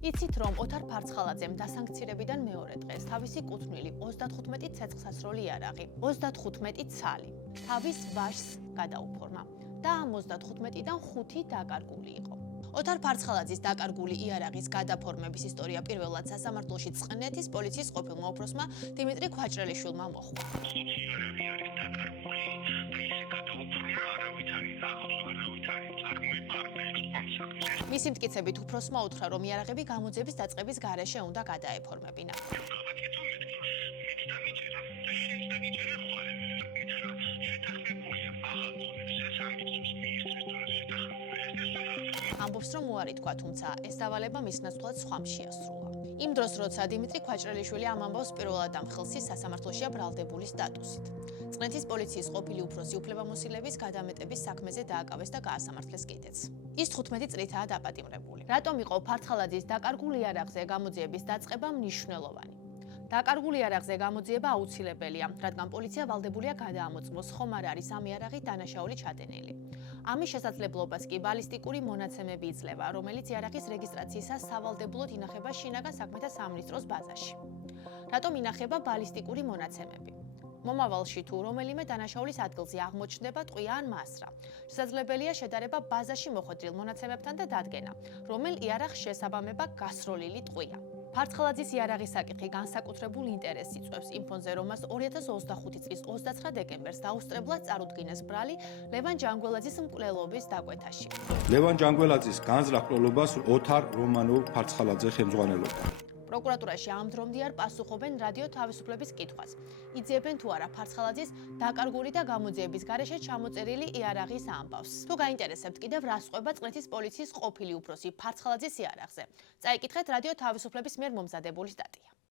იცით რომ ოთარ ფარცხალაძემ დასანქცირებიდან მეორე დღეს თავისი კუთვნილი 35 ცეცხლსასროლი იარაღი, 35 ცალი თავის ვაჟს გადაუფორმა და ამ 35-დან 5 დაკარგული იყო. ოთარ ფარცხალაძის დაკარგული იარაღის გადაფორმების ისტორია პირველად სასამართლოში წყნეთის პოლიციის ყოფილმა უფროსმა დიმიტრი ქვაჭრელიშვილმა მოხდა. მისი მტკიცებით უფროსმა უთხრა, რომ იარაღები გამოძიების დაწყების გარეშე უნდა გადაეფორმებინა. ამბობს, რომ უარი თქვა, თუმცა ეს დავალება მის ნაცვლად სხვამ შეასრულა. იმ დროს, როცა დიმიტრი ქვაჭრელიშვილი ამ ამბავს პირველად ამხელსის, სასამართლოშია ბრალდებული სტატუსით. წყნეთის პოლიციის ყოფილი უფროსი უფლებამოსილების გადამეტების საქმეზე დააკავეს და გაასამართლეს კიდეც. ის 15 წლითაა დაპატიმრებული. რატომ იყო ფარცხალაძის დაკარგულ იარაღზე გამოძიების დაწყება მნიშვნელოვანი? დაკარგულ იარაღზე გამოძიება აუცილებელია, რადგან პოლიცია ვალდებულია გადაამოწმოს, ხომ არ არის ამ იარაღით დანაშაული ჩადენილი. ამის შესაძლებლობას კი ბალისტიკური მონაცემები იძლევა, რომელიც იარაღის რეგისტრაციისას სავალდებულოდ ინახება შინაგან საქმეთა სამინისტროს ბაზაში. რატომ ინახება ბალისტიკური მონაცემები? მომავალში თუ რომელიმე დანაშაულის ადგილზე აღმოჩნდება ტყვია ან მასრა, შესაძლებელია შედარება ბაზაში მოხვედრილ მონაცემებთან და დადგენა, რომელ იარაღს შესაბამება გასროლილი ტყვია. ფარცხალაძის იარაღის საკითხი განსაკუთრებულ ინტერესს იწვევს იმ ფონზე, რომ მას 2025 წლის 29 დეკემბერს დაუსწრებლად წარუდგინეს ბრალი ლევან ჯანგველაძის მკვლელობის დაკვეთაში. ლევან ჯანგველაძის განზრახ მკვლელობას ოთარ რომანოვ ფარცხალაძე ხელმძღვანელობდა. პროკურატურაში ამ დრომდე არ პასუხობენ რადიო თავისუფლების კითხვას. იძიებენ თუ არა ფარცხალაძის დაკარგული და გამოძიების გარეშე ჩამოწერილი იარაღის ამბავს. თუ გაინტერესებთ კიდევ რა სხვება წყნეთის პოლიციის ყოფილი უფროსი ფარცხალაძის იარაღზე, წაიკითხეთ რადიო თავისუფლების მიერ მომზადებული სტატია.